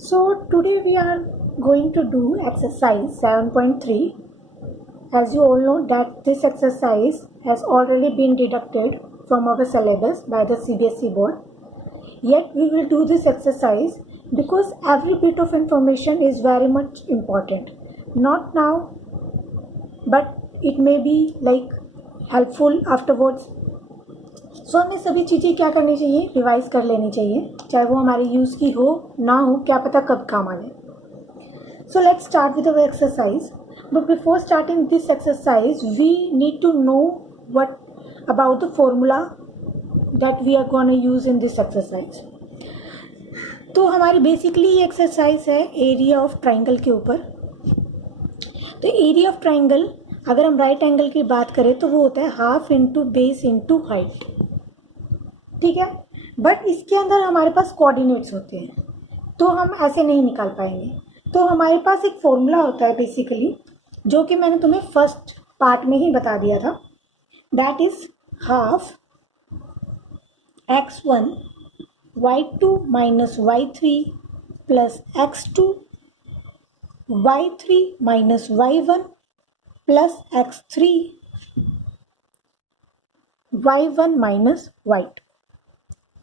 So today we are going to do exercise 7.3. As you all know that this exercise has already been deducted from our syllabus by the CBSE board. Yet we will do this exercise because every bit of information is very much important. Not now, but it may be like helpful afterwards. सो हमें सभी चीज़ें क्या करनी चाहिए, revise कर लेनी चाहिए, चाहे वो हमारे यूज़ की हो ना हो, क्या पता कब काम आ जाए. So let's start with our exercise. But before starting this exercise we need to know what about the formula that we are gonna use in this exercise. तो हमारी बेसिकली ये एक्सरसाइज है एरिया ऑफ ट्राइंगल के ऊपर. तो area of triangle अगर हम right angle की बात करें तो वो होता है half into base into height. ठीक है, बट इसके अंदर हमारे पास कोऑर्डिनेट्स होते हैं तो हम ऐसे नहीं निकाल पाएंगे. तो हमारे पास एक फॉर्मूला होता है बेसिकली, जो कि मैंने तुम्हें फर्स्ट पार्ट में ही बता दिया था. That is half x1 y2 minus y3 plus x2 y3 minus y1 plus x3 y1 minus y2.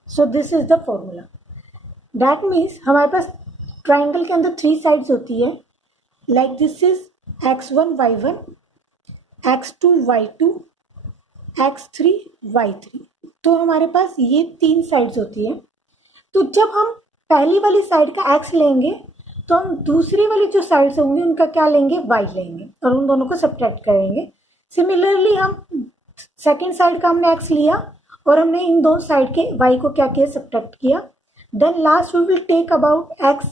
So this is the formula. That means हमारे पास ट्राइंगल के अंदर 3 साइड्स होती है. Like this is x1 y1, x2 y2, x3 y3. तो हमारे पास ये 3 sides होती है. तो जब हम पहली वाली साइड का x लेंगे तो हम दूसरी वाली जो साइड्स होंगी उनका क्या लेंगे, y लेंगे और उन दोनों को सब्ट्रैक्ट करेंगे. सिमिलरली हम सेकेंड साइड का हमने x लिया और हमने इन दो साइड के y को क्या किया, सब्ट्रैक्ट किया. Then last we will take about x,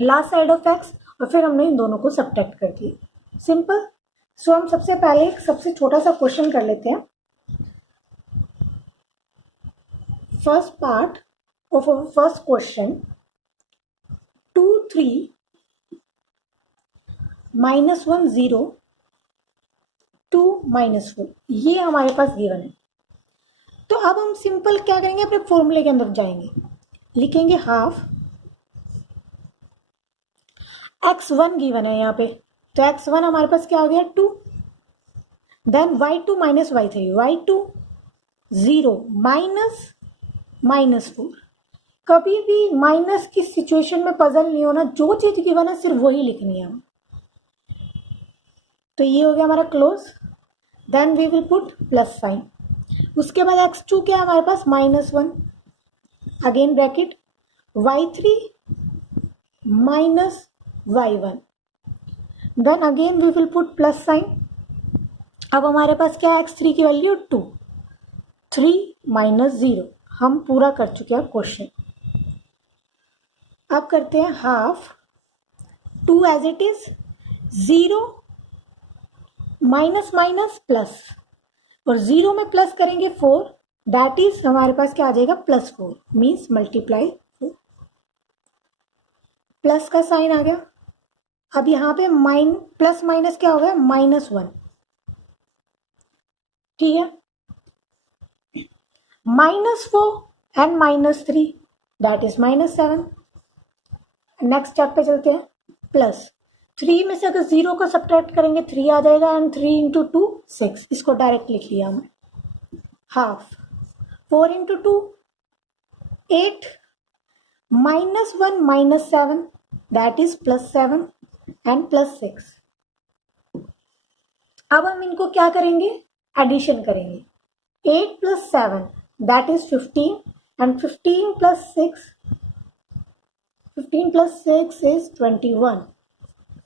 last side of x, और फिर हमने इन दोनों को सब्ट्रैक्ट कर दिया. सिंपल. सो हम सबसे पहले एक सबसे छोटा सा क्वेश्चन कर लेते हैं. First part of our first question, 2 3 -1 0 2 -4, ये हमारे पास गिवन है. तो अब हम सिंपल क्या करेंगे, अपने फॉर्मूले के अंदर जाएंगे, लिखेंगे हाफ x1 गिवन है यहाँ पे. तो x1 हमारे पास क्या हो गया, 2. Then y2 minus y3, y2 0 -4. कभी भी माइनस की सिचुएशन में पजल नहीं होना, जो चीज गिवन है सिर्फ वही लिखनी है. तो ये हो गया हमारा close. Then we will put plus sign. उसके बाद x2 क्या है हमारे पास, -1, again bracket, y3 minus y1, then again we will put plus sign. अब हमारे पास क्या है, x3 की वैल्यू 2, 3 -0. हम पूरा कर चुके हैं क्वेश्चन. अब करते हैं half 2 as it is, 0 minus minus plus, और 0 में प्लस करेंगे 4, दैट इज हमारे पास क्या आ जाएगा, +4, मीन्स मल्टीप्लाई 4. प्लस का साइन आ गया. अब यहाँ पे प्लस माइनस क्या हो गया, -1. ठीक है, -4 and -3 that is -7. Next step पे चलते हैं. प्लस 3 में से अगर 0 को सब्ट्रैक्ट करेंगे 3 आ जाएगा, एंड 3 इंटू 2 6. इसको डायरेक्ट लिख लिया हमने. Half 4 into 2 8, -1 -7 that is +7 and +6. अब हम इनको क्या करेंगे, एडिशन करेंगे. 8 + 7 दैट इज 15, एंड 15 + 6 इज 21.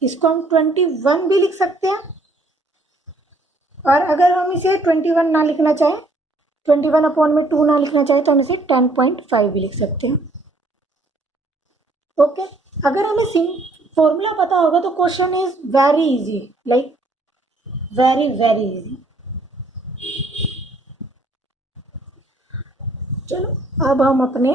इसको हम 21 भी लिख सकते हैं, और अगर हम इसे 21 ना लिखना चाहें, 21/2 ना लिखना चाहें, तो हम इसे 10.5 भी लिख सकते हैं. ओके. अगर हमें फॉर्मूला पता होगा तो question is very easy, like very very easy. चलो अब हम अपने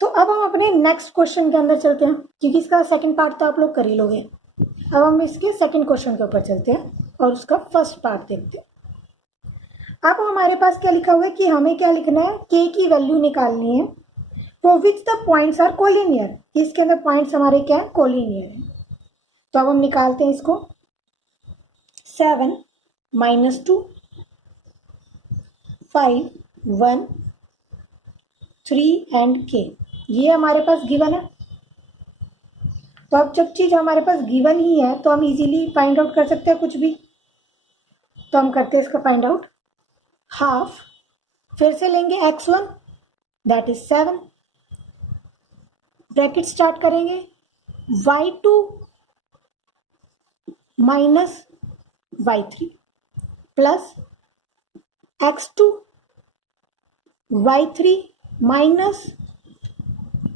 तो अब हम अपने नेक्स्ट क्वेश्चन के अंदर चलते हैं, क्योंकि इसका सेकंड पार्ट तो आप लोग कर ही लोगे. अब हम इसके सेकंड क्वेश्चन के ऊपर चलते हैं. और उसका फर्स्ट पार्ट देखते हैं। अब हमारे पास क्या लिखा हुआ है कि हमें क्या लिखना है, k की वैल्यू निकालनी है for which the points are collinear, इसके अंदर पॉइंट्स हमारे क्या है, कोलिनियर है। तो अब हम निकालते हैं इसको। 7 -2 5 1 3 एंड k, ये हमारे पास गिवन है। तो अब जब चीज हमारे पास गिवन ही है तो हम इजीली फाइंड आउट कर सकते हैं कुछ भी। तो हम करते हैं इसका फाइंड आउट। हाफ, फिर से लेंगे x1 that is 7, bracket start करेंगे, y2 minus y3 plus x2 y3 minus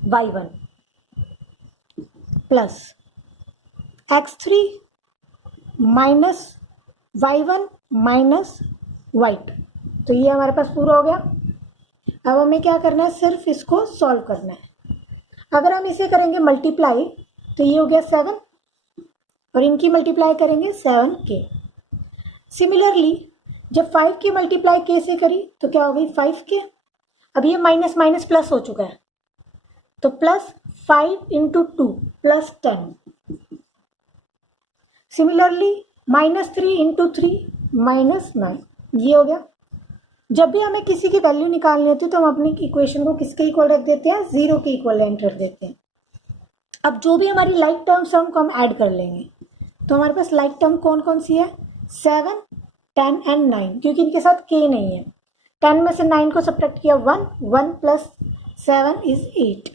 y1 plus x3 minus y1 minus y2। तो ये हमारे पास पूरा हो गया। अब हमें क्या करना है, सिर्फ इसको सॉल्व करना है। अगर हम इसे करेंगे मल्टीप्लाई तो ये हो गया 7 और इनकी मल्टीप्लाई करेंगे 7k। सिमिलरली जब 5 की मल्टीप्लाई k से करी तो क्या हो गई 5k। अब ये माइनस माइनस प्लस हो चुका है तो प्लस 5 × 2 प्लस 10। सिमिलरली -3 × 3 -9, ये हो गया। जब भी हमें किसी की वैल्यू निकालनी होती है तो हम अपनी इक्वेशन को किसके इक्वल रख देते हैं, 0 के इक्वल रख देते हैं। अब जो भी हमारी लाइक टर्म्स है उनको हम ऐड कर लेंगे। तो हमारे पास लाइक टर्म कौन कौन सी है, 7 10 एंड 9, क्योंकि इनके साथ k नहीं है। 10 में से 9 को सब्ट्रैक्ट किया 1, 1 प्लस 7 इज 8।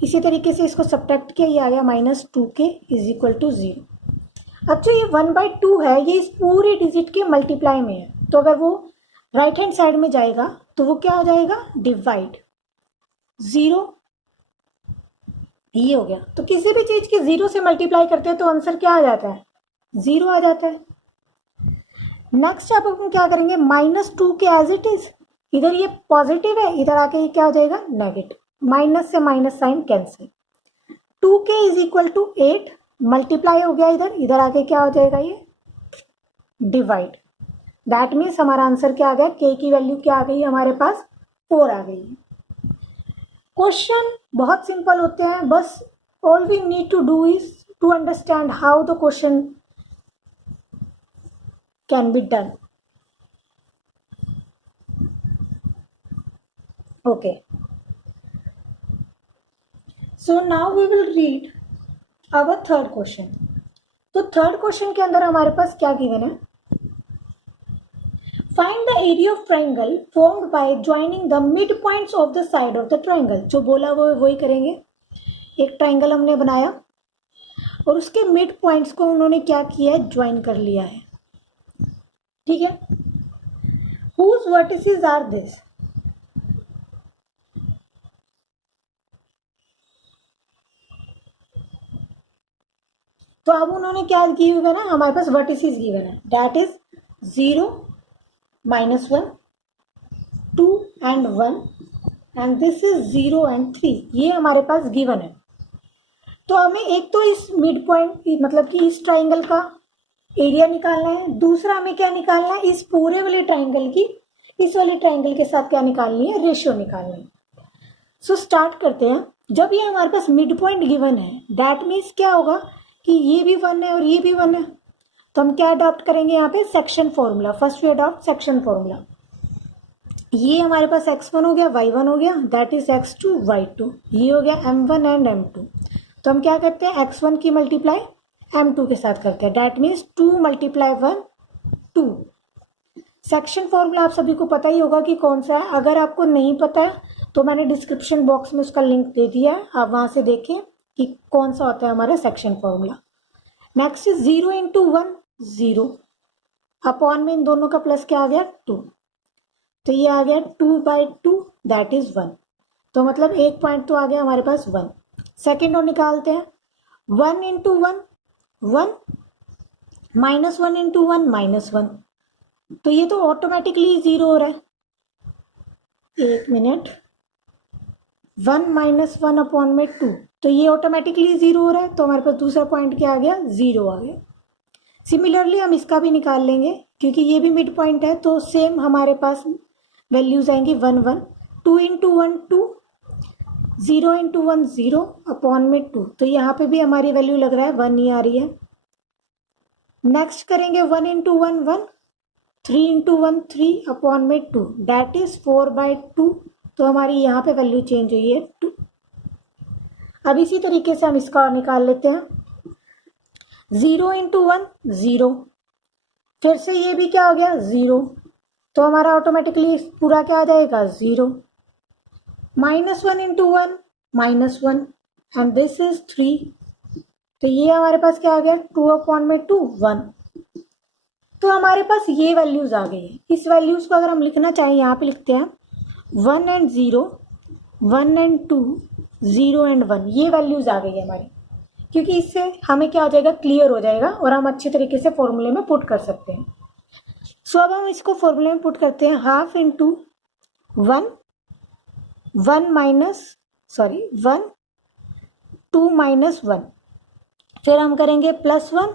इसी तरीके से इसको सब्ट्रैक्ट किया, ये आ गया -2k इज इक्वल टू 0। अब जो ये 1/2 है ये इस पूरे डिजिट के मल्टीप्लाई में है, तो अगर वो राइट हैंड साइड में जाएगा तो वो क्या हो जाएगा, डिवाइड 0, ये हो गया। तो किसी भी चीज की 0 से मल्टीप्लाई करते हैं तो आंसर क्या आ जाता है, 0 आ जाता है। नेक्स्ट अब हम क्या करेंगे, -2k एज इट इज, इधर ये पॉजिटिव है, इधर आके ये क्या हो जाएगा नेगेटिव, माइनस से minus sign cancel. 2k is equal to 8, multiply हो गया इधर, इधर आके क्या हो जाएगा ये डिवाइड। दैट मीन्स हमारा आंसर क्या आ गया, k की वैल्यू क्या आ गई हमारे पास, 4 आ गई है। क्वेश्चन बहुत सिंपल होते हैं, बस all we need to do is to understand how the question can be done. Okay, so now we will read our third question. तो थर्ड क्वेश्चन के अंदर हमारे पास क्या गिवन है, find the area of triangle formed by joining the mid points of the side of the triangle. जो बोला वो वही करेंगे। एक ट्राइंगल हमने बनाया और उसके मिड पॉइंट्स को उन्होंने क्या किया है, ज्वाइन कर लिया है, ठीक है। हुज वर्टिसेस आर दिस, तो अब उन्होंने क्या गिवन है, हमारे पास वर्टिसेस गिवन है, that is 0 -1 2 and 1 and this is 0 and 3, ये हमारे पास गिवन है। तो हमें एक तो इस मिड पॉइंट मतलब कि इस ट्राइंगल का एरिया निकालना है, दूसरा हमें क्या निकालना है, इस पूरे वाले ट्राइंगल की इस वाले ट्राइंगल के साथ क्या निकालनी है, रेशियो निकालनी है। सो स्टार्ट करते हैं। जब ये हमारे पास मिड पॉइंट गिवन है दैट मीन्स क्या होगा कि ये भी 1 है और ये भी 1 है, तो हम क्या अडॉप्ट करेंगे यहाँ पे, section formula. First we adopt section formula. ये हमारे पास x1 हो गया, y1 हो गया, दैट इज x2 y2, ये हो गया m1 एंड m2। तो हम क्या करते हैं, x1 की मल्टीप्लाई m2 के साथ करते हैं, दैट मीन्स 2 × 1 2। सेक्शन फॉर्मूला आप सभी को पता ही होगा कि कौन सा है। अगर आपको नहीं पता है तो मैंने डिस्क्रिप्शन बॉक्स में उसका लिंक दे दिया है, आप वहां से देखें कि कौन सा होता है हमारा section formula. Next is 0 × 1 0, upon में इन दोनों का प्लस क्या आ गया 2, तो ये आ गया 2/2 दैट इज 1। तो मतलब एक पॉइंट तो आ गया हमारे पास 1। सेकेंड और निकालते हैं, 1 × 1 1 -1 × 1 -1, तो ये तो ऑटोमेटिकली 0 हो रहा है। एक मिनट, 1 - 1 अपॉन में 2, तो ये ऑटोमेटिकली 0 हो रहा है, तो हमारे पास दूसरा पॉइंट क्या आ गया, 0 आ गया। सिमिलरली हम इसका भी निकाल लेंगे क्योंकि ये भी मिड पॉइंट है, तो सेम हमारे पास वैल्यूज आएंगी 1 1, 2 इंटू 1 2, 0 इंटू 1 0 अपॉन में 2, तो यहाँ पे भी हमारी वैल्यू लग रहा है 1 ही आ रही है। नेक्स्ट करेंगे 1 इंटू 1 1, 3 इंटू 1 3 अपॉन में 2, दैट इज 4/2, तो हमारी यहाँ पे वैल्यू चेंज हुई है 2। अब इसी तरीके से हम इसका निकाल लेते हैं, 0 इंटू 1 0, फिर से ये भी क्या हो गया 0, तो हमारा ऑटोमेटिकली पूरा क्या आ जाएगा 0, -1 इंटू 1 -1 एंड दिस इज 3, तो ये हमारे पास क्या आ गया 2 अपॉन में 2 1, तो हमारे पास ये वैल्यूज आ गई है। इस वैल्यूज को अगर हम लिखना चाहें यहाँ पे लिखते हैं 1 एंड 0, 1 एंड 2, 0 एंड 1, ये वैल्यूज आ गई है हमारी, क्योंकि इससे हमें क्या हो जाएगा क्लियर हो जाएगा और हम अच्छे तरीके से फॉर्मूले में पुट कर सकते हैं। सो अब हम इसको फॉर्मूले में पुट करते हैं, 1/2 इंटू 1 2 माइनस 1, फिर हम करेंगे +1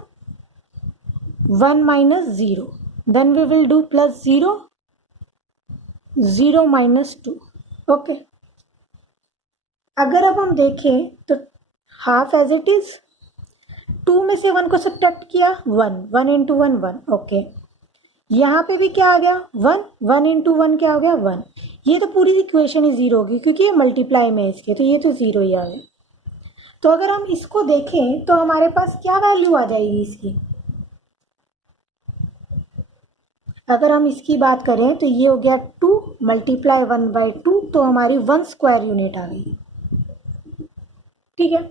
1 minus 0, then we will do +0 0 minus 2। Okay, अगर अब हम देखें तो हाफ एज इट इज, 2 में से 1 को सब्ट्रैक्ट किया 1 इंटू 1 1, ओके, यहाँ पे भी क्या आ गया 1 इंटू 1 क्या हो गया 1, ये तो पूरी इक्वेशन ही 0 होगी क्योंकि ये मल्टीप्लाई में है इसके, तो ये तो 0 ही आ गया। तो अगर हम इसको देखें तो हमारे पास क्या वैल्यू आ जाएगी इसकी, अगर हम इसकी बात करें तो ये हो गया 2 मल्टीप्लाई 1/2, तो हमारी 1 स्क्वायर यूनिट आ गई। ठीक है,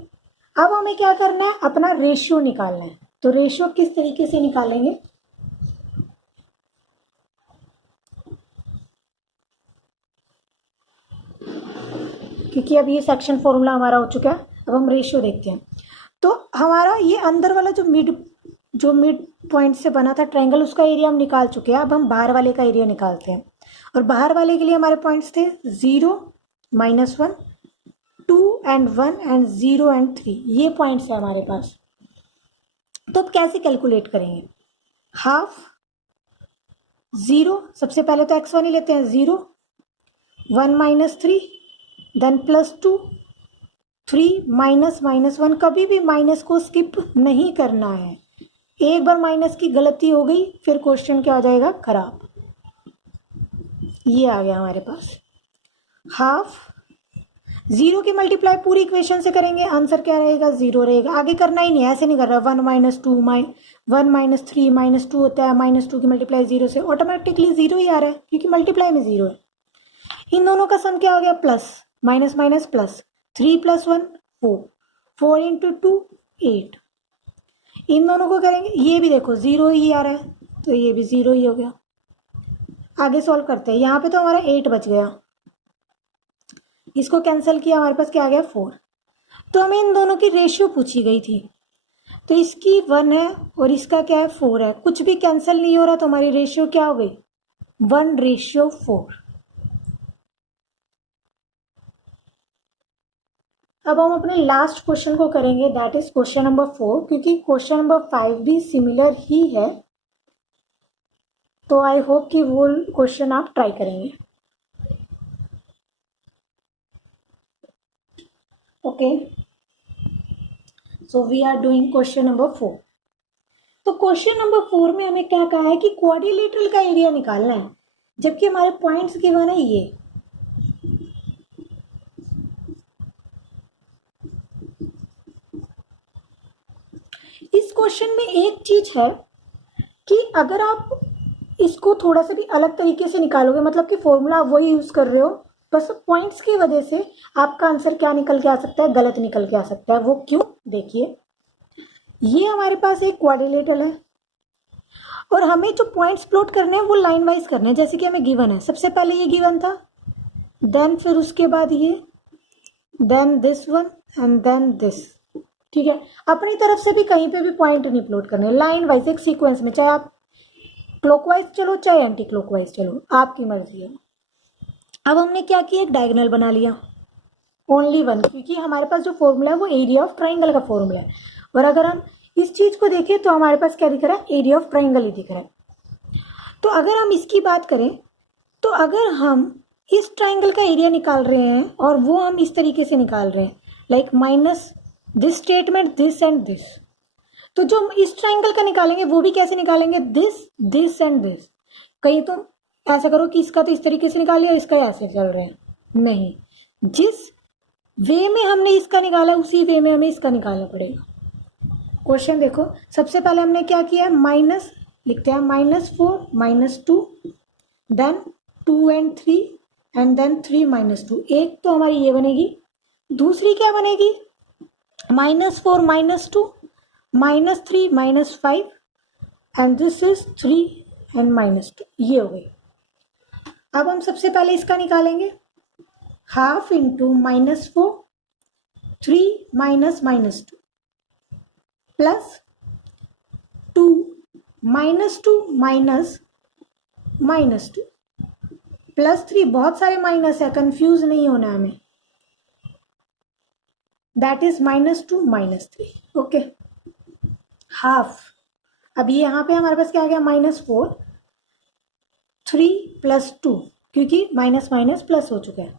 अब हमें क्या करना है, अपना रेशियो निकालना है। तो रेशियो किस तरीके से निकालेंगे, क्योंकि अब ये सेक्शन फॉर्मूला हमारा हो चुका है, अब हम रेशियो देखते हैं। तो हमारा ये अंदर वाला जो मिड पॉइंट से बना था ट्रायंगल, उसका एरिया हम निकाल चुके हैं। अब हम बाहर वाले का एरिया निकालते हैं, और बाहर वाले के लिए हमारे पॉइंट्स थे 0 -1 2 एंड 1 एंड 0 एंड 3, ये पॉइंट्स है हमारे पास। तो अब कैसे कैलकुलेट करेंगे, हाफ 0, सबसे पहले तो x1 ही लेते हैं, 0 1 माइनस 3, देन +2 3 -1, कभी भी माइनस को स्किप नहीं करना है, एक बार माइनस की गलती हो गई फिर क्वेश्चन क्या हो जाएगा खराब। ये आ गया हमारे पास, हाफ 0 की मल्टीप्लाई पूरी इक्वेशन से करेंगे, आंसर क्या रहेगा 0 रहेगा, आगे करना ही नहीं है, ऐसे नहीं कर रहा 1 - 2 1 - 3 -2 होता है, -2 की मल्टीप्लाई 0 से ऑटोमेटिकली 0 ही आ रहा है क्योंकि मल्टीप्लाई में 0 है। इन दोनों का सम क्या हो गया, plus minus minus plus, 3 + 1 4, 4 into 2 8, इन दोनों को करेंगे, ये भी देखो 0 ही आ रहा है तो ये भी 0 ही हो गया। आगे सॉल्व करते हैं, यहाँ पे तो हमारा 8 बच गया, इसको कैंसिल किया, हमारे पास क्या आ गया 4। तो हमें इन दोनों की रेशियो पूछी गई थी, तो इसकी 1 है और इसका क्या है 4 है, कुछ भी कैंसिल नहीं हो रहा, तो हमारी रेशियो क्या हो गई 1:4। अब हम अपने लास्ट क्वेश्चन को करेंगे, दैट इज क्वेश्चन नंबर 4, क्योंकि क्वेश्चन नंबर 5 भी सिमिलर ही है, तो आई होप कि वो क्वेश्चन आप ट्राई करेंगे। Okay, so we are doing question number 4। तो क्वेश्चन नंबर 4 में हमें क्या कहा है कि क्वाड्रिलेटरल का एरिया निकालना है, जबकि हमारे पॉइंट्स गिवन है ये। इस क्वेश्चन में एक चीज है कि अगर आप इसको थोड़ा सा भी अलग तरीके से निकालोगे, मतलब कि फॉर्मूला वही यूज कर रहे हो, बस पॉइंट्स की वजह से आपका आंसर क्या निकल के आ सकता है, गलत निकल के आ सकता है। वो क्यों, देखिए, ये हमारे पास एक क्वाड्रिलेटरल है और हमें जो पॉइंट्स प्लॉट करने हैं वो लाइन वाइज करने हैं, जैसे कि हमें गिवन है, सबसे पहले ये गिवन था, देन फिर उसके बाद ये, then this one and then this. ठीक है, अपनी तरफ से भी कहीं पे भी पॉइंट नहीं प्लॉट करने, लाइन वाइज एक सीक्वेंस में, चाहे आप क्लॉकवाइज चलो चाहे एंटी क्लॉकवाइज चलो, आपकी मर्जी है। अब हमने क्या किया, एक डायगोनल बना लिया, ओनली वन, क्योंकि हमारे पास जो फॉर्मूला है वो एरिया ऑफ ट्राइंगल का फॉर्मूला है, और अगर हम इस चीज को देखें तो हमारे पास क्या दिख रहा है, एरिया ऑफ ट्राइंगल ही दिख रहा है। तो अगर हम इसकी बात करें तो अगर हम इस ट्राइंगल का एरिया निकाल रहे हैं और वो हम इस तरीके से निकाल रहे हैं, like minus this statement this and this, तो जो हम इस ट्राइंगल का निकालेंगे वो भी कैसे निकालेंगे, दिस दिस एंड दिस। कहीं तो ऐसा करो कि इसका तो इस तरीके से निकाल लिया, इसका ऐसे चल रहे हैं, नहीं, जिस वे में हमने इसका निकाला उसी वे में हमें इसका निकालना पड़ेगा। क्वेश्चन देखो, सबसे पहले हमने क्या किया, माइनस लिखते हैं, -4 -2 देन 2 एंड 3 एंड देन 3 -2। एक तो हमारी ये बनेगी, दूसरी क्या बनेगी, -4 -2 -3 -5 एंड दिस इज 3 एंड -2, ये हो गई। अब हम सबसे पहले इसका निकालेंगे, हाफ इंटू -4 3 -2 प्लस 2 -2 -2 प्लस 3, बहुत सारे माइनस है, कंफ्यूज नहीं होना हमें, दैट इज -2 -3, ओके, हाफ। अब ये यहाँ पे हमारे पास क्या आ गया, -4 3 + 2, क्योंकि माइनस माइनस प्लस हो चुका है।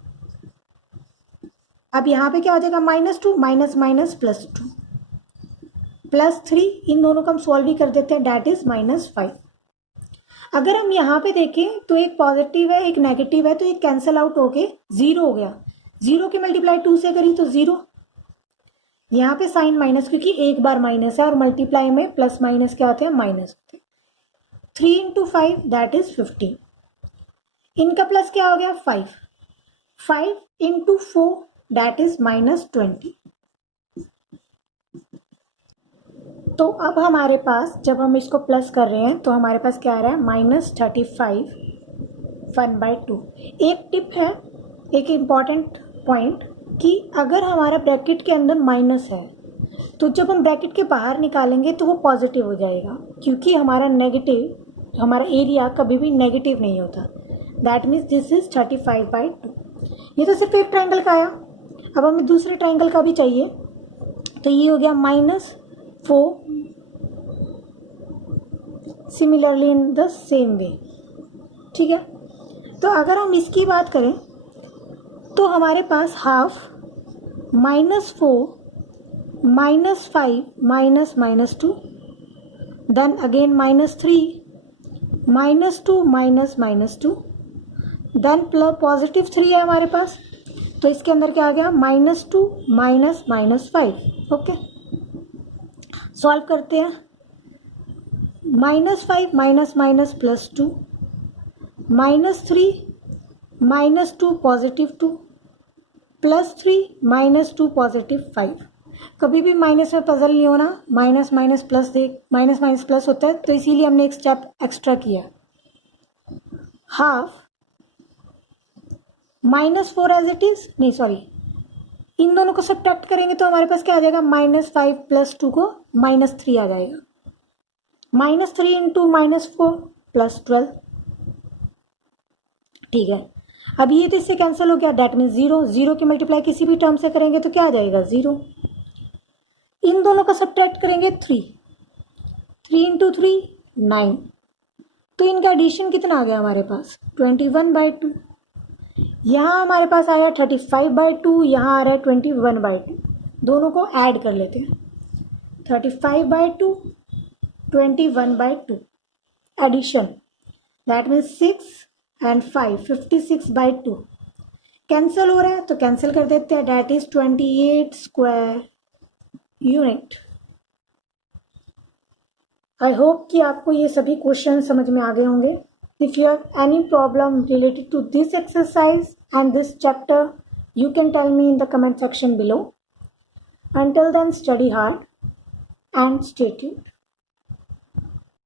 अब यहाँ पे क्या हो जाएगा, -2 माइनस प्लस 2 प्लस 3, इन दोनों को हम सॉल्व भी कर देते हैं, डैट इज -5। अगर हम यहाँ पे देखें तो एक पॉजिटिव है एक नेगेटिव है, तो ये कैंसिल आउट होके 0 हो गया। 0 की मल्टीप्लाई 2 से करी तो 0, यहाँ पे साइन माइनस, क्योंकि एक बार माइनस है और मल्टीप्लाई में प्लस माइनस क्या होते हैं, माइनस होते हैं। 3 × 5 दैट इज 15, इनका प्लस क्या हो गया, 5 × 4 दैट इज -20। तो अब हमारे पास जब हम इसको प्लस कर रहे हैं तो हमारे पास क्या आ रहा है, -35 1/2। एक टिप है, एक इम्पॉर्टेंट पॉइंट, कि अगर हमारा ब्रैकेट के अंदर माइनस है तो जब हम ब्रैकेट के बाहर निकालेंगे तो वो पॉजिटिव हो जाएगा, क्योंकि हमारा नेगेटिव, हमारा एरिया कभी भी नेगेटिव नहीं होता। That means this is 35/2। ये तो सिर्फ एक ट्राइंगल का आया, अब हमें दूसरे ट्राइंगल का भी चाहिए, तो ये हो गया -4 similarly in the same way, ठीक है। तो अगर हम इसकी बात करें तो हमारे पास half -4 -5 -2 then again -3 -2 -2 then plus +3 है हमारे पास, तो इसके अंदर क्या आ गया, -2 -5, ओके। सॉल्व करते हैं, -5 -+ 2 -3 -2 +2 +3 -2 +5। कभी भी माइनस में पजल नहीं होना, minus minus plus minus minus plus होता है, तो इसीलिए हमने एक स्टेप एक्स्ट्रा किया। हाफ -4 एज इट इज, नहीं सॉरी, इन दोनों को सब्ट्रैक्ट करेंगे तो हमारे पास क्या आ जाएगा, -5 + 2 को -3 आ जाएगा, -3 × -4 +12, ठीक है। अब ये तो इससे कैंसिल हो गया, डेट मीन 0 की मल्टीप्लाई किसी भी टर्म से करेंगे तो क्या आ जाएगा, 0। इन दोनों का सब्ट्रैक्ट करेंगे 3 × 3 9, तो इनका एडिशन कितना आ गया हमारे पास, 21/2। यहाँ हमारे पास आया 35/2, यहाँ आ रहा है 21/2, दोनों को ऐड कर लेते हैं, 35/2 21/2 addition, that means 6 and 5 56/2 cancel हो रहा है, तो कैंसिल कर देते हैं, that is 28 square unit. I hope कि आपको ये सभी क्वेश्चन समझ में आ गए होंगे। If you have any problem related to this exercise and this chapter, you can tell me in the comment section below. Until then, study hard and stay tuned.